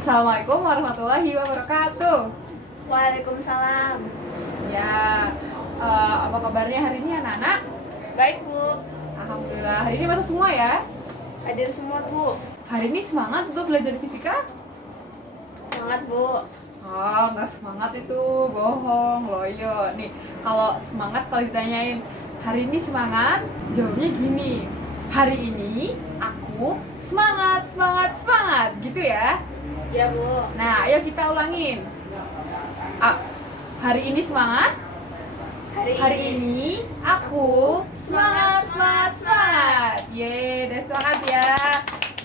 Assalamualaikum warahmatullahi wabarakatuh. Waalaikumsalam. Ya, apa kabarnya hari ini anak-anak? Baik, Bu. Alhamdulillah, hari ini masuk semua ya. Hadir semua, Bu. Hari ini semangat untuk belajar fisika? Semangat, Bu. Oh, nggak semangat itu, bohong, loyo. Nih, kalau semangat kalau ditanyain hari ini semangat, jawabnya gini. Hari ini aku semangat, semangat, semangat, gitu ya. Ya, Bu. Nah, ayo kita ulangin. Hari ini semangat. Hari ini aku semangat, semangat, semangat. Yeay, udah semangat ya.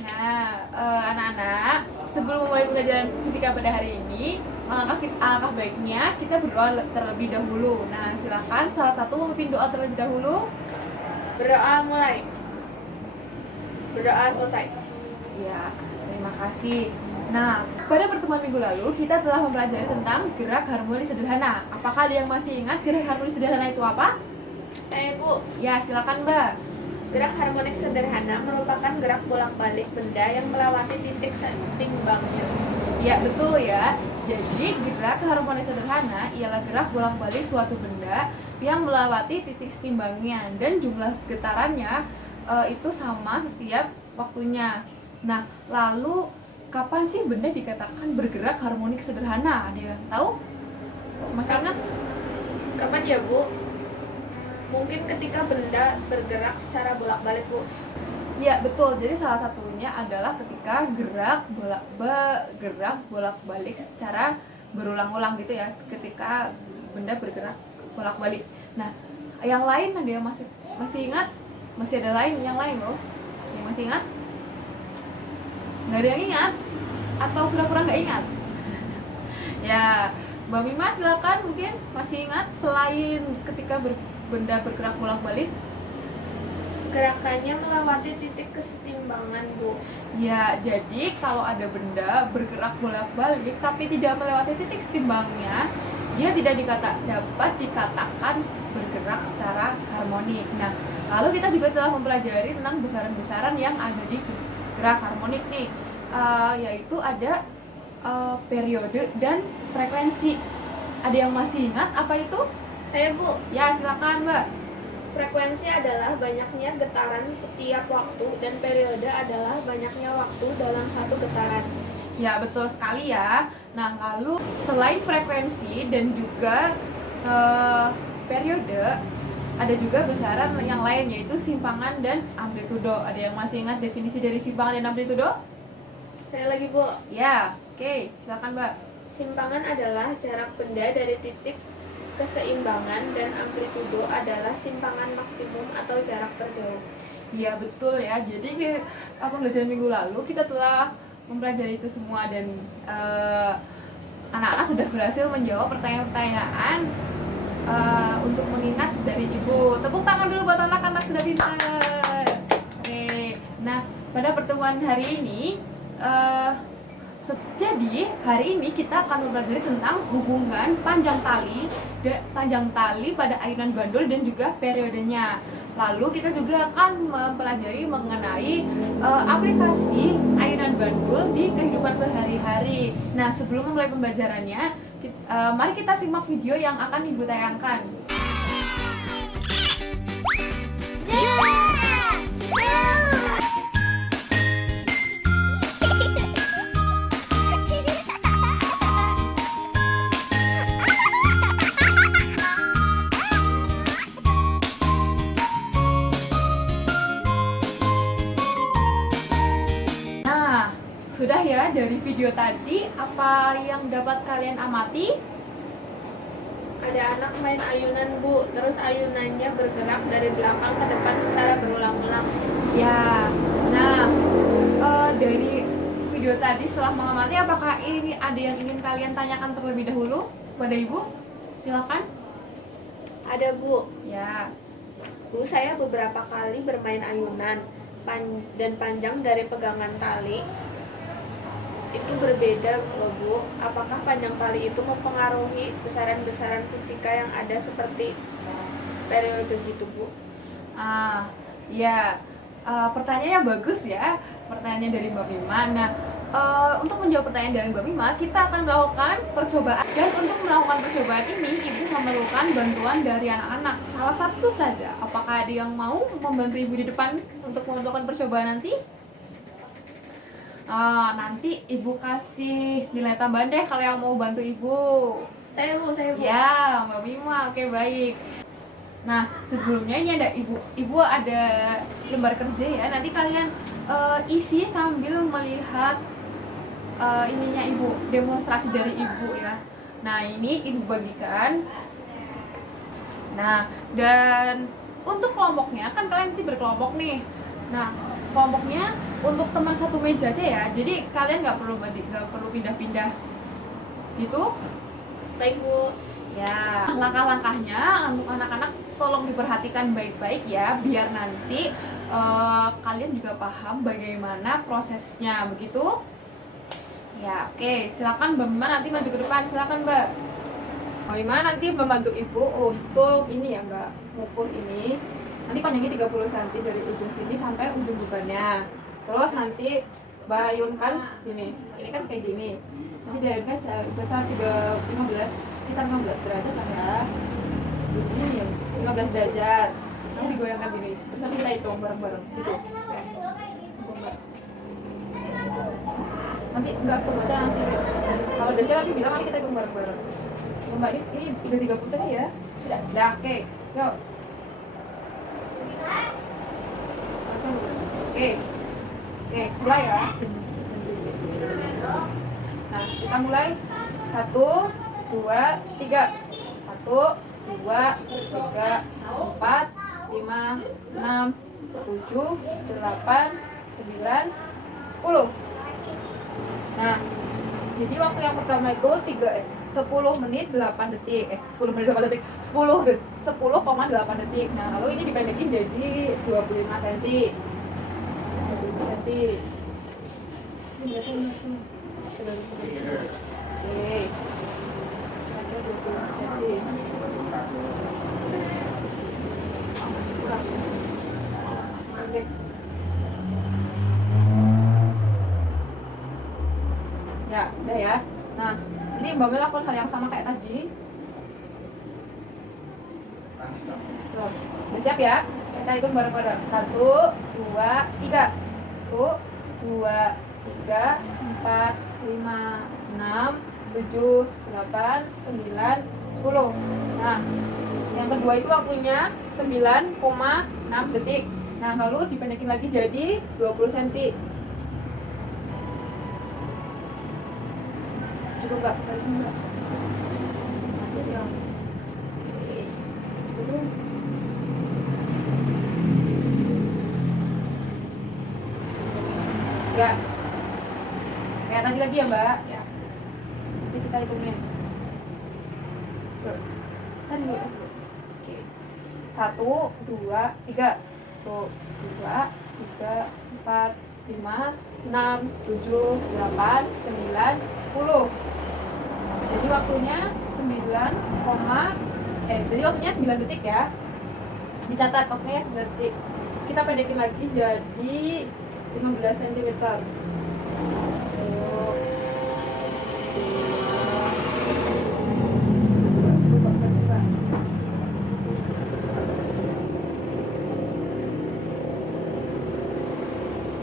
Nah, anak-anak, sebelum mulai pelajaran fisika pada hari ini, alangkah baiknya kita berdoa terlebih dahulu. Nah, silakan salah satu memimpin doa terlebih dahulu. Berdoa mulai. Berdoa selesai. Ya, terima kasih. Nah, pada pertemuan minggu lalu kita telah mempelajari tentang gerak harmoni sederhana. Apakah ada yang masih ingat gerak harmoni sederhana itu apa? Saya, Bu. Ya, silakan Mbak. Gerak harmonik sederhana merupakan gerak bolak-balik benda yang melewati titik seimbangnya. Ya, betul ya. Jadi, gerak harmoni sederhana ialah gerak bolak-balik suatu benda yang melewati titik seimbangnya dan jumlah getarannya itu sama setiap waktunya. Nah, lalu kapan sih benda dikatakan bergerak harmonik sederhana? Ada yang tahu? Masih ingat? Kapan ya, Bu? Mungkin ketika benda bergerak secara bolak-balik, Bu. Ya, betul. Jadi salah satunya adalah ketika gerak bolak-balik secara berulang-ulang gitu ya. Ketika benda bergerak bolak-balik. Nah, yang lain ada yang masih ingat? Masih ada yang lain loh. Yang masih ingat? Nggak ada yang ingat? Atau pura-pura nggak ingat? Ya, Mbak Mima silakan, mungkin masih ingat selain ketika benda bergerak bolak-balik? Gerakannya melewati titik kesetimbangan, Bu. Ya, jadi kalau ada benda bergerak bolak-balik tapi tidak melewati titik setimbangnya, dia tidak dapat dikatakan bergerak secara harmonik. Nah, lalu kita juga telah mempelajari tentang besaran-besaran yang ada di gerak harmonik nih, yaitu ada periode dan frekuensi. Ada yang masih ingat apa itu? Saya, Bu. Ya, silakan Mbak. Frekuensi adalah banyaknya getaran setiap waktu dan periode adalah banyaknya waktu dalam satu getaran. Ya, betul sekali ya. Nah, lalu selain frekuensi dan juga periode, ada juga besaran yang lain yaitu simpangan dan amplitudo. Ada yang masih ingat definisi dari simpangan dan amplitudo? Saya lagi, Bu. Ya, oke. Silakan Mbak. Simpangan adalah jarak benda dari titik keseimbangan dan amplitudo adalah simpangan maksimum atau jarak terjauh. Iya, betul ya. Jadi pembelajaran minggu lalu kita telah mempelajari itu semua dan anak-anak sudah berhasil menjawab pertanyaan-pertanyaan untuk mengingat dari ibu. Tepuk tangan dulu buat anak-anak sudah pintar. Oke. Nah, pada pertemuan hari ini jadi hari ini kita akan mempelajari tentang hubungan panjang tali pada ayunan bandul dan juga periodenya. Lalu kita juga akan mempelajari mengenai aplikasi ayunan bandul di kehidupan sehari-hari. Nah, sebelum memulai pembelajarannya, mari kita simak video yang akan Ibu tayangkan. Sudah ya, dari video tadi apa yang dapat kalian amati? Ada anak main ayunan, Bu. Terus ayunannya bergerak dari belakang ke depan secara berulang-ulang. Ya, nah dari video tadi setelah mengamati, apakah ini ada yang ingin kalian tanyakan terlebih dahulu pada Ibu? Silakan. Ada, Bu. Ya. Bu, saya beberapa kali bermain ayunan dan panjang dari pegangan tali itu berbeda loh, Bu. Apakah panjang tali itu mempengaruhi besaran-besaran fisika yang ada seperti periode gitu, Bu? Ya, pertanyaannya bagus ya, pertanyaannya dari Mbak Bima. Nah, untuk menjawab pertanyaan dari Mbak Mima, kita akan melakukan percobaan. Dan untuk melakukan percobaan ini, Ibu memerlukan bantuan dari anak-anak. Salah satu saja. Apakah ada yang mau membantu Ibu di depan untuk melakukan percobaan nanti? Nanti Ibu kasih nilai tambahan deh kalau yang mau bantu Ibu. Saya Bu. Ya, Mbak Mima, oke baik. Nah, sebelumnya ini ada Ibu ada lembar kerja ya. Nanti kalian isi sambil melihat ininya Ibu, demonstrasi dari Ibu ya. Nah, ini Ibu bagikan. Nah, dan untuk kelompoknya kan kalian nanti berkelompok nih. Nah, kelompoknya untuk teman satu meja aja ya. Jadi kalian nggak perlu pindah-pindah gitu. Baik Bu. Ya, langkah-langkahnya untuk anak-anak tolong diperhatikan baik-baik ya, biar nanti kalian juga paham bagaimana prosesnya, begitu? Ya, oke. Silakan Mbak Mima nanti maju ke depan, silakan Mbak. Mbak Mima nanti membantu Ibu untuk ini ya Mbak, mengukur ini. Nanti panjangnya 30 cm dari ujung sini sampai ujung bebannya. Terus nanti Mbak ayunkan gini. Ini kan kayak gini. Nanti diayunkan sebesar 15 derajat lah ya. Ini ya, 15 derajat. Nanti digoyangkan gini. Terus nanti kita hitung bareng-bareng gitu. Nanti enggak semuanya nanti. Kalau udah siap nanti bilang nanti kita hitung bareng-bareng. Mbak ini udah 30 cm ya? Sudah. Udah, oke. Yuk. Oke, mulai ya. Nah, kita mulai 1, 2, 3. 1, 2, 3, 4, 5, 6, 7, 8, 9, 10. Nah, jadi waktu yang pertama itu 10 menit 8 detik. 10 menit 8 detik. 10,8 detik. Nah, lalu ini dipendekin jadi 25 cm. 25 cm. Ini biasanya masih. Oke. Ada 25 cm. Oke. Ya, udah ya. Nah, ini Mbak Mel lakukan hal yang sama kayak tadi. Tuh, udah siap ya? Kita hitung bareng-bareng. 1, 2, 3. 1, 2, 3, 4, 5, 6, 7, 8, 9, 10. Nah, yang kedua itu waktunya 9,6 detik. Nah, lalu dipendekin lagi jadi 20 cm. Cukup Mbak, dari sini Mbak. Masih ya. Ya. Kayak tadi lagi ya Mbak. Ya. Nanti kita hitungin. Tuh. Tadi. Oke. 1, 2, 3. 1, 2, 3, 4, 5, 6, 7, 8, 9, 10. Jadi waktunya 9 detik ya. Dicatat waktunya 9 detik. Kita pendekin lagi jadi 15 cm.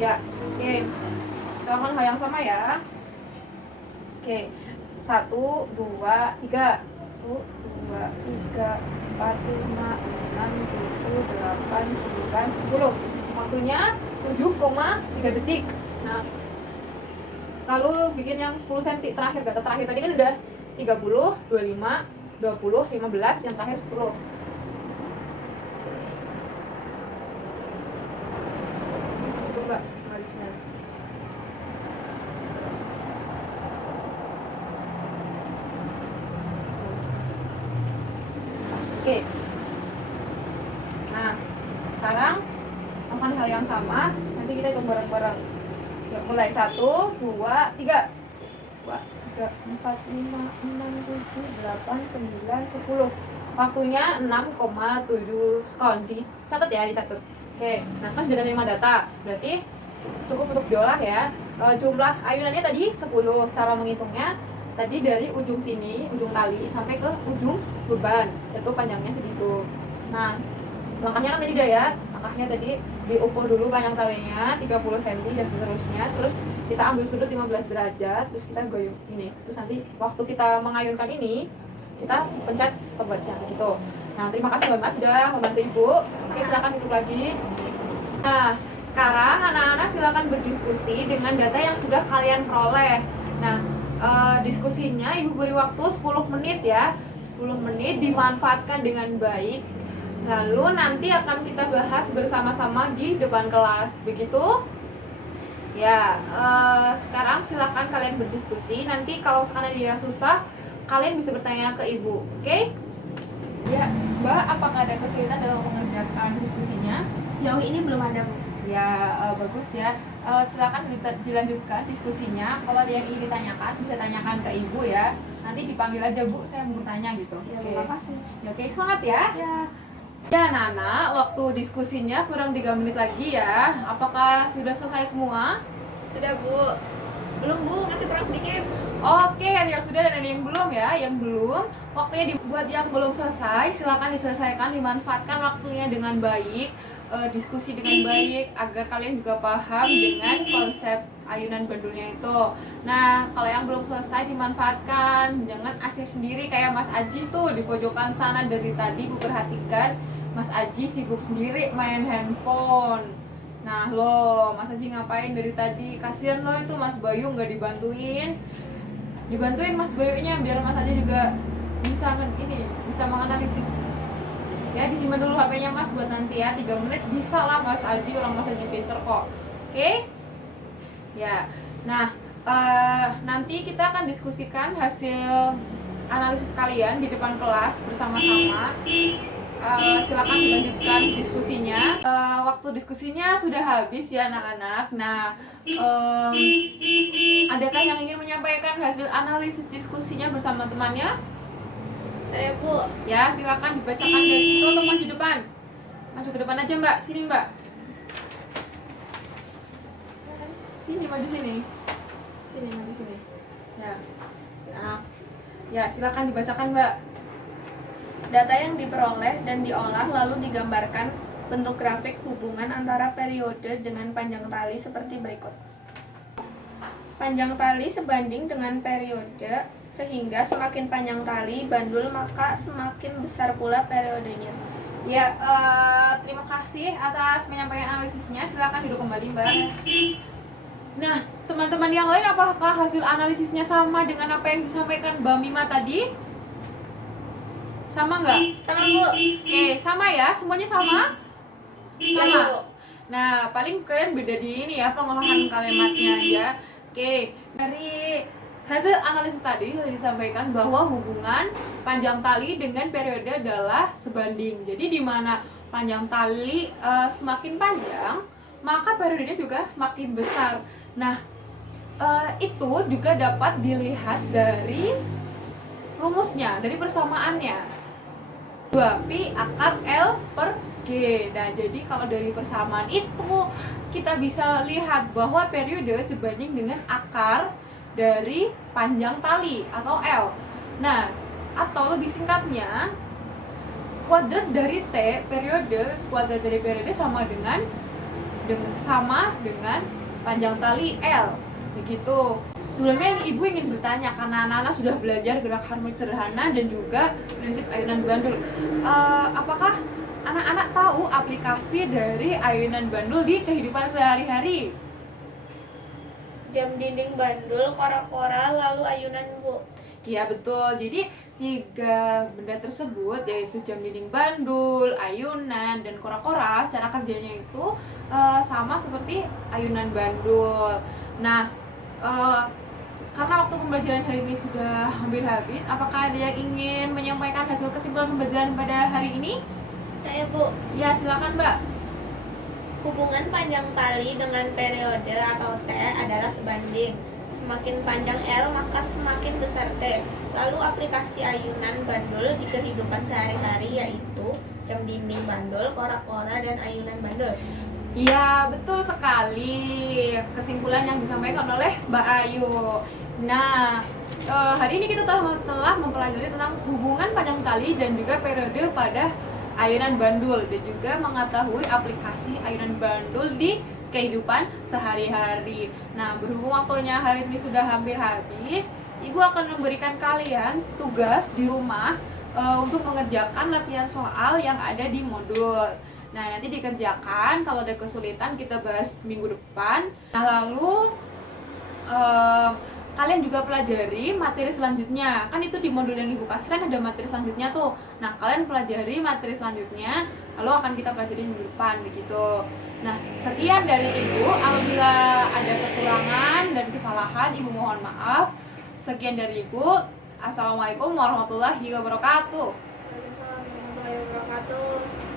Ya, oke. Kita lakukan hal yang sama ya. Oke. 1, 2, 3. 1, 2, 3, 4, 5, 6, 7, 8, 9, 10. Waktunya 7,3 detik. Nah, lalu bikin yang 10 cm terakhir. Data terakhir tadi kan udah 30, 25, 20, 15, yang terakhir 10. Itu Mbak garisnya. Oke. Nah, sekarang lakukan hal yang sama. Nanti kita hitung bareng-bareng. Yuk, mulai 1, 2, 3. 2, 3, 4, 5, 6, 7, 8, 9, 10. Waktunya 6,7 sekon. Dicatat ya, dicatat. Oke, nah kan sudah ada 5 data. Berarti cukup untuk diolah ya. Jumlah ayunannya tadi 10. Cara menghitungnya tadi dari ujung sini, ujung tali sampai ke ujung beban, itu panjangnya segitu. Nah, langkahnya kan tadi udah ya. Langkahnya tadi diukur dulu panjang talinya 30 cm dan seterusnya. Terus kita ambil sudut 15 derajat, terus kita goyang ini. Terus nanti waktu kita mengayunkan ini, kita pencet stopwatch-nya gitu. Nah, terima kasih Mbak Mas sudah membantu Ibu. Oke, silakan duduk lagi. Nah, sekarang anak-anak silakan berdiskusi dengan data yang sudah kalian peroleh. Nah, diskusinya Ibu beri waktu 10 menit ya. 10 menit dimanfaatkan dengan baik. Lalu nanti akan kita bahas bersama-sama di depan kelas. Begitu? Ya, sekarang silakan kalian berdiskusi. Nanti kalau sekarang dia susah, kalian bisa bertanya ke Ibu. Oke? Ya, Mbak, apakah ada kesulitan dalam mengerjakan diskusinya? Sejauh ini belum ada, Bu. Ya, bagus ya. Silakan dilanjutkan diskusinya. Kalau ada yang ingin ditanyakan, bisa tanyakan ke Ibu ya. Nanti dipanggil aja, Bu, saya mau bertanya gitu. Ya, Oke. terima kasih. Ya, oke, semangat ya. Ya. Ya, Nana, waktu diskusinya kurang 3 menit lagi ya. Apakah sudah selesai semua? Sudah, Bu. Belum, Bu, masih kurang sedikit. Oke, ada yang sudah dan ada yang belum ya. Yang belum, waktunya dibuat yang belum selesai. Silakan diselesaikan, dimanfaatkan waktunya dengan baik. Diskusi dengan baik agar kalian juga paham dengan konsep ayunan bandulnya itu. Nah, kalau yang belum selesai dimanfaatkan, jangan asyik sendiri kayak Mas Aji tuh di pojokan sana. Dari tadi Bu perhatikan Mas Aji sibuk sendiri main handphone. Nah lo, Mas Aji ngapain dari tadi? Kasian lo itu Mas Bayu nggak dibantuin. Dibantuin Mas Bayunya biar Mas Aji juga bisa menganalisis. Ya, disimpan dulu HP-nya Mas buat nanti ya. 3 menit bisa lah Mas Aji, orang Mas Aji pinter kok. Oke? Ya. Nah, nanti kita akan diskusikan hasil analisis kalian di depan kelas bersama-sama. Silakan dilanjutkan diskusinya. Waktu diskusinya sudah habis ya anak-anak. Nah, adakah yang ingin menyampaikan hasil analisis diskusinya bersama temannya? Saya, Bu. Ya, silakan dibacakan dari situ atau maju depan. Maju ke depan aja, Mbak. Sini, Mbak. Sini, maju sini. Sini, maju sini. Ya. Nah. Ya, silakan dibacakan, Mbak. Data yang diperoleh dan diolah lalu digambarkan bentuk grafik hubungan antara periode dengan panjang tali seperti berikut. Panjang tali sebanding dengan periode, sehingga semakin panjang tali bandul maka semakin besar pula periodenya. Ya, terima kasih atas penyampaian analisisnya. Silakan duduk kembali, Mbak. Nah, teman-teman yang lain, apakah hasil analisisnya sama dengan apa yang disampaikan Mbak Mima tadi? Sama nggak? Sama, Bu. Oke, sama ya? Semuanya sama? Iya, Sama. Bu. Nah, paling kalian beda di ini ya, pengolahan kalimatnya ya. Oke, dari hasil analisis tadi sudah disampaikan bahwa hubungan panjang tali dengan periode adalah sebanding. Jadi di mana panjang tali semakin panjang, maka periodenya juga semakin besar. Nah, itu juga dapat dilihat dari rumusnya, dari persamaannya. 2pi akar L per G. Nah, jadi kalau dari persamaan itu kita bisa lihat bahwa periode sebanding dengan akar dari panjang tali atau L. Nah, atau lebih singkatnya, kuadrat dari T periode, kuadrat dari periode sama dengan panjang tali L. Begitu. Sebelumnya Ibu ingin bertanya karena anak-anak sudah belajar gerak harmonik sederhana dan juga prinsip ayunan bandul. Apakah anak-anak tahu aplikasi dari ayunan bandul di kehidupan sehari-hari? Jam dinding bandul, kora-kora, lalu ayunan, Bu. Iya betul. Jadi 3 benda tersebut yaitu jam dinding bandul, ayunan, dan kora-kora, cara kerjanya itu sama seperti ayunan bandul. Nah, karena waktu pembelajaran hari ini sudah hampir habis, apakah ada yang ingin menyampaikan hasil kesimpulan pembelajaran pada hari ini? Saya, Bu. Ya, silakan Mbak. Hubungan panjang tali dengan periode atau T adalah sebanding. Semakin panjang L maka semakin besar T. Lalu aplikasi ayunan bandul di kehidupan sehari-hari yaitu jam dinding bandul, kora-kora, dan ayunan bandul. Iya, betul sekali. kesimpulan yang disampaikan oleh Mbak Ayu. Nah, hari ini kita telah mempelajari tentang hubungan panjang tali dan juga periode pada ayunan bandul, dan juga mengetahui aplikasi ayunan bandul di kehidupan sehari-hari. Nah, berhubung waktunya hari ini sudah hampir habis, Ibu akan memberikan kalian tugas di rumah untuk mengerjakan latihan soal yang ada di modul. Nah, nanti dikerjakan, kalau ada kesulitan kita bahas minggu depan. Nah, lalu kalian juga pelajari materi selanjutnya. Kan itu di modul yang Ibu kasih kan ada materi selanjutnya tuh. Nah, kalian pelajari materi selanjutnya, lalu akan kita pelajari minggu depan begitu. Nah, sekian dari Ibu. Apabila ada kekurangan dan kesalahan, Ibu mohon maaf. Sekian dari Ibu. Assalamualaikum warahmatullahi wabarakatuh. Waalaikumsalam warahmatullahi wabarakatuh.